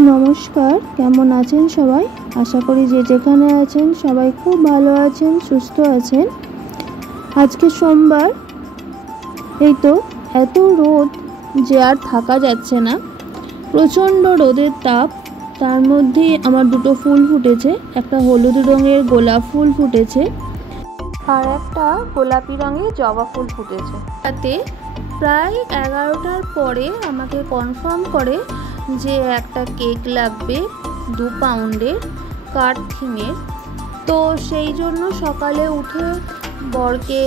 নমস্কার, কেমন আছেন সবাই? আশা করি যে যেখানে আছেন সবাই খুব ভালো আছেন, সুস্থ আছেন। আজকে সোমবার, এই তো এত রোদ যে আর থাকা যাচ্ছে না। প্রচণ্ড রোদের তাপ, তার মধ্যে আমার দুটো ফুল ফুটেছে। একটা হলুদ রঙের গোলাপ ফুল ফুটেছে আর একটা গোলাপি রঙের জবা ফুল ফুটেছে। তাতে প্রায় 11টার পরে আমাকে কনফার্ম করে যে একটা কেক লাগবে 2 পাউন্ডের কাঠ থিমের। তো সেই জন্য সকালে উঠে বরকে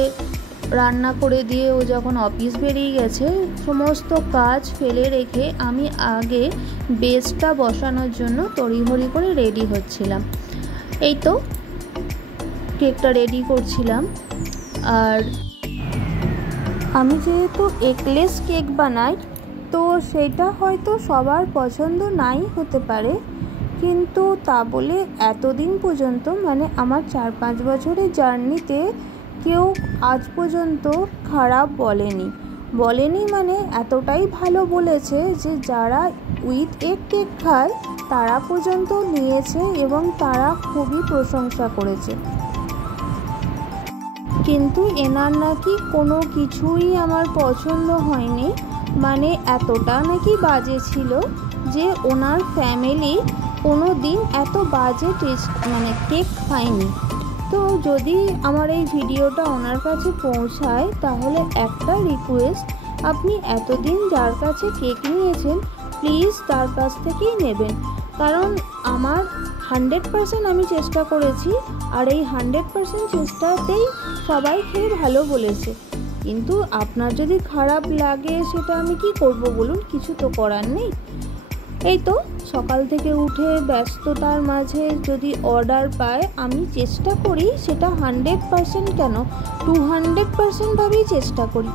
রান্না করে দিয়ে ও যখন অফিস বেরিয়ে গেছে, সমস্ত কাজ ফেলে রেখে আমি আগে বেসটা বসানোর জন্য তড়িঘড়ি করে রেডি হচ্ছিলাম। এই তো কেকটা রেডি করছিলাম। আর আমি যেহেতু এগলেস কেক বানাই, তো সেটা হয়তো সবার পছন্দ নাই হতে পারে, কিন্তু তা বলে এতদিন পর্যন্ত মানে আমার 4-5 বছরের জার্নিতে কেউ আজ পর্যন্ত খারাপ বলেনি মানে এতটাই ভালো বলেছে যে যারা উইথ এগ কেক খায় তারা পর্যন্ত নিয়েছে এবং তারা খুবই প্রশংসা করেছে। কিন্তু এনার নাকি কোনো কিছুই আমার পছন্দ হয়নি, মানে এতটা নাকি বাজে ছিল যে ওনার ফ্যামিলি কোনো দিন এত বাজে কেক খায়নি। তো যদি আমার এই ভিডিওটা ওনার কাছে পৌঁছায় তাহলে একটা রিকোয়েস্ট, আপনি এতদিন যার কাছে কেক নিয়েছেন প্লিজ তার কাছ থেকেই নেবেন, কারণ আমার 100% আমি চেষ্টা করেছি আর এই 100% চেষ্টাতেই সবাই খেয়ে ভালো বলেছে। কিন্তু আপনার যদি খারাপ লাগে সেটা আমি কি করব বলুন, কিছু তো করার নেই। এই তো সকাল থেকে উঠে ব্যস্ততার মাঝে যদি অর্ডার পাই আমি চেষ্টা করি সেটা 100% কেন 200% ভাবেই চেষ্টা করি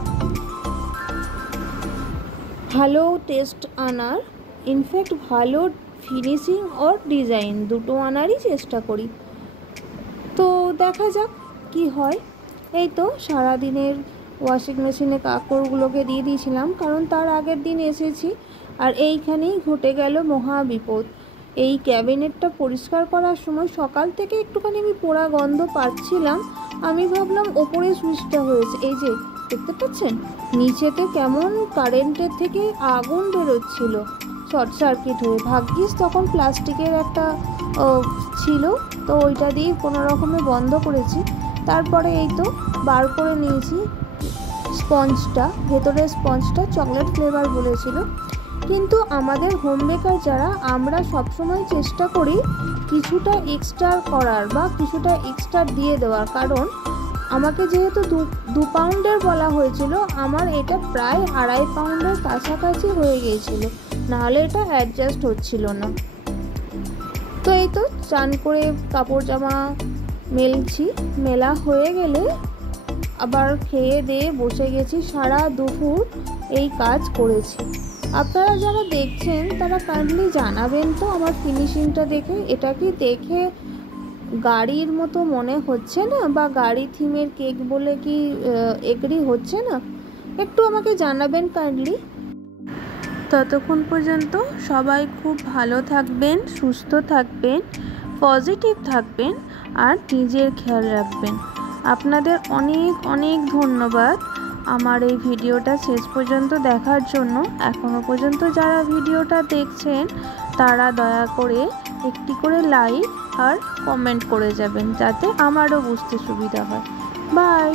ভালো টেস্ট আনার, ইনফ্যাক্ট ভালো ফিনিশিং আর ডিজাইন দুটো আনারই চেষ্টা করি। তো দেখা যাক কি হয়। এই তো সারাদিনের ওয়াশিং মেশিনে কাপড়গুলোকে দিয়ে দিয়েছিলাম, কারণ তার আগের দিন এসেছি। আর এইখানেই ঘটে গেল মহা বিপদ। এই ক্যাবিনেটটা পরিষ্কার করার সময় সকাল থেকে একটুখানি আমি পোড়া গন্ধ পাচ্ছিলাম। আমি ভাবলাম ওপরে সুইচটা হয়েছে, এই যে দেখতে পাচ্ছেন নিচেতে কেমন কারেন্টের থেকে আগুন বেরোচ্ছিল শর্ট সার্কিট হয়ে। ভাগ্যিস তখন প্লাস্টিকের একটা ছিল, তো ওইটা দিয়ে কোনো রকমে বন্ধ করেছি। তারপরে এই তো বার করে নিয়েছি স্পঞ্জটা, ভেতরের স্পঞ্জটা চকলেট ফ্লেভার বলেছিল। কিন্তু আমাদের হোম বেকার যারা, আমরা সবসময় চেষ্টা করি কিছুটা এক্সট্রা করার বা কিছুটা এক্সট্রা দিয়ে দেওয়ার, কারণ আমাকে যেহেতু 2 পাউন্ডের বলা হয়েছিল, আমার এটা প্রায় 2.5 পাউন্ডের কাছাকাছি হয়ে গিয়েছিল, নাহলে এটা অ্যাডজাস্ট হচ্ছিল না। তো এই তো চান করে কাপড় জামা মেলছি, মেলা হয়ে গেলে আবার খেয়ে দিয়ে বসে গেছি। সারা দুপুর এই কাজ করেছি। আপনারা যারা দেখছেন তারা কাইন্ডলি জানাবেন তো আমার ফিনিশিংটা দেখে, এটা কি দেখে গাড়ির মতো মনে হচ্ছে না, বা গাড়ি থিমের কেক বলে কি এগ্রি হচ্ছে না? একটু আমাকে জানাবেন কাইন্ডলি। ততক্ষণ পর্যন্ত সবাই খুব ভালো থাকবেন, সুস্থ থাকবেন, পজিটিভ থাকবেন আর নিজের খেয়াল রাখবেন। আপনাদের অনেক অনেক ধন্যবাদ আমার এই ভিডিওটা শেষ পর্যন্ত দেখার জন্য। এখনও পর্যন্ত যারা ভিডিওটা দেখছেন তারা দয়া করে একটি করে লাইক আর কমেন্ট করে যাবেন, যাতে আমারও বুঝতে সুবিধা হয়। বাই।